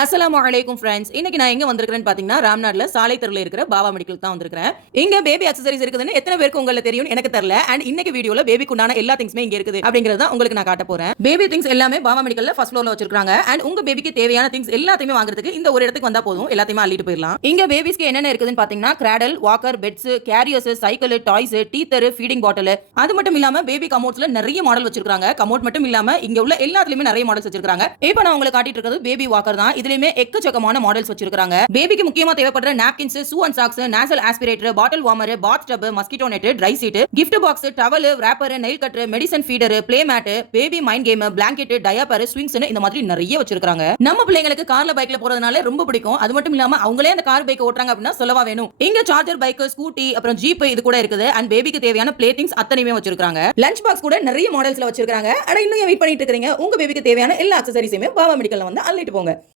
அஸ்ஸலாமு அலைக்கும் ஃப்ரெண்ட்ஸ். இன்னைக்கு நான் எங்க வந்திருக்கிறேன்னு பாத்தீங்கன்னா, ராம்நாட்ல சாலை தெருல இருக்கிற பாபா மெடிக்கல் தான் வந்திருக்கிறேன். இங்க பேபி அக்சஸரீஸ் இருக்குதுன்னு எத்தனை பேருக்கு உங்களுக்கு தெரியும்னு எனக்கு தெரியல. அண்ட் இன்னைக்கு வீடியோல பேபிக்கு உண்டான எல்லா திங்ஸ்மே இங்க இருக்குது அப்படிங்கறது தான் உங்களுக்கு நான் காட்ட போறேன். பேபி திங்ஸ் எல்லாமே பாபா மெடிக்கல்ல ஃபர்ஸ்ட் ஃப்ளோர்ல வச்சிருக்காங்க. அண்ட் உங்க பேபிக்கு தேவையான திங்ஸ் எல்லாத்தையுமே வாங்குறதுக்கு இந்த ஒரு இடத்துக்கு வந்தா போதும், எல்லாத்தையுமே அள்ளிட்டு போயிடலாம். இங்க பேபிஸ்க்கு என்னென்ன இருக்குதுன்னு பாத்தீங்கன்னா, cradle, walker, beds, carriers, cycle, toys, teether, feeding bottle, அது மட்டும் இல்லாம பேபி கமோட்ஸ்ல நிறைய மாடல் வச்சிருக்காங்க. கமோட் மட்டும் இல்லாம இங்க உள்ள எல்லாத்துலயுமே நிறைய மாடல்ஸ் வச்சிருக்காங்க. இப்போ நான் உங்களுக்கு காட்டிட்டு இருக்கிறது பேபி வாக்கர் தான். இதுலயுமே எக்கச்சக்கமான மாடல்ஸ் வச்சிருக்காங்க. பேபிக்கு முக்கியமா தேவைப்படுற napkins, shoe and socks, nasal aspirator, bottle warmer, bath tub, mosquito net, dry seat, gift box, towel, wrapper, nail cutter, medicine feeder, play mat, baby mind game, blanket, diaper, swings இந்த மாதிரி நிறைய வச்சிருக்காங்க. நம்ம பிள்ளைங்களுக்கு கார்ல பைக்ல போறதுனால ரொம்ப பிடிக்கும். அது மட்டும் இல்லாம அவங்களே அந்த கார் பைக் ஓட்டுறாங்க அப்படின்னா சொல்லவா வேணும். இங்க சார்ஜர் பைக், ஸ்கூட்டி, அப்புறம் ஜீப் இது கூட இருக்குது. அண்ட் பேபிக்கு தேவையான ப்ளே திங்ஸ் அத்தனையுமே வச்சிருக்காங்க. லஞ்ச் பாக்ஸ் கூட நிறைய மாடல்ஸ்ல வச்சிருக்காங்க. அட இன்னும் வெயிட் பண்ணிட்டு இருக்கீங்க? உங்க பேபிக்கு தேவையான எல்லா அக்சஸரீஸுமே பாபா மெடிக்கல்ல வந்து அள்ளிட்டு போங்க.